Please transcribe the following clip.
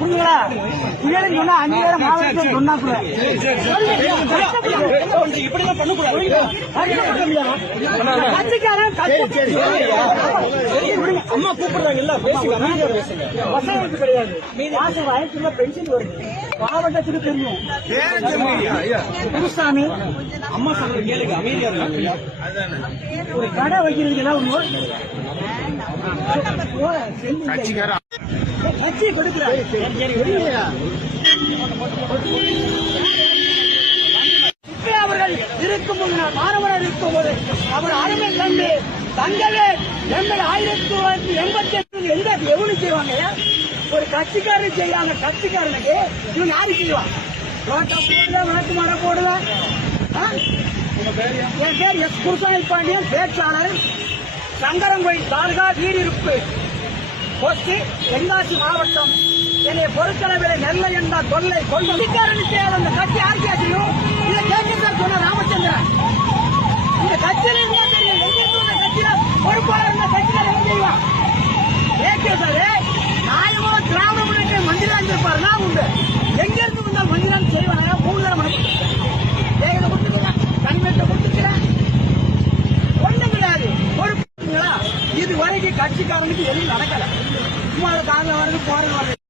புரியுங்களா? புயலுன்னு சொன்னா 5000 மாவட்டம் சொன்னா கூட இப்படிதான் பண்ணக்கூடாது. கட்சிக்காரன் அம்மா கூப்பிடுறாங்கல்ல, வசதி கிடையாது. மாசம் வயசுல பென்ஷன் வருது, மாவட்டத்துக்கு தெரியும். குருசாமி அம்மா சொல்ற கேளுங்க, அமைதியா இருக்காங்க. ஒரு கடை வைக்கிறதுக்கு கட்சி கொடுக்கிறார். அவர்கள் இருக்கும் மாணவர்கள் இருக்கும்போது அவர் அருமை கண்டு தங்கவே எங்கள் 1988 எவ்வளவு செய்வாங்க? ஒரு கட்சிக்காரன் செய்யாத கட்சிக்காரனுக்கு இவங்க யாரு செய்வான்? வழக்கு மர போடுவேன். என் பேர் எஸ் குருசாமி பாண்டியன், பேச்சாளர், சங்கரங்கோயில் தாலுகா, வீடிருப்பு போஸ்ட், தென்காசி மாவட்டம். என்னை பொறுத்தளவில் நெல்லை என்ற தொல்லை கொள்கைக்காரன் செய்யாத அந்த கட்சி யாருக்கு தெரியும்? இதை கேட்கிறார் சொன்ன ராமச்சந்திரன். இந்த கட்சியில கட்சியில பொறுப்பாளர் இந்த கட்சியில என்ன செய்வான்? கேட்கிறாரு. நியாயமா திராவிட முன்னேற்ற மந்திரான் இருப்பாருன்னா உண்டு. எங்க இருந்து வந்தால் மந்திரான் செய்வாங்க? 3 தரம் வேகத்தை கொடுத்துக்கிறேன், தனிமேட்டை கொடுத்துக்கிறேன், ஒண்ணும் கிடையாது. பொறுப்புங்களா? இது வரைக்கும் கட்சிக்காரனுக்கு எதுவும் நடக்கல. சும்மா காரணம் வருது, போறது வருது.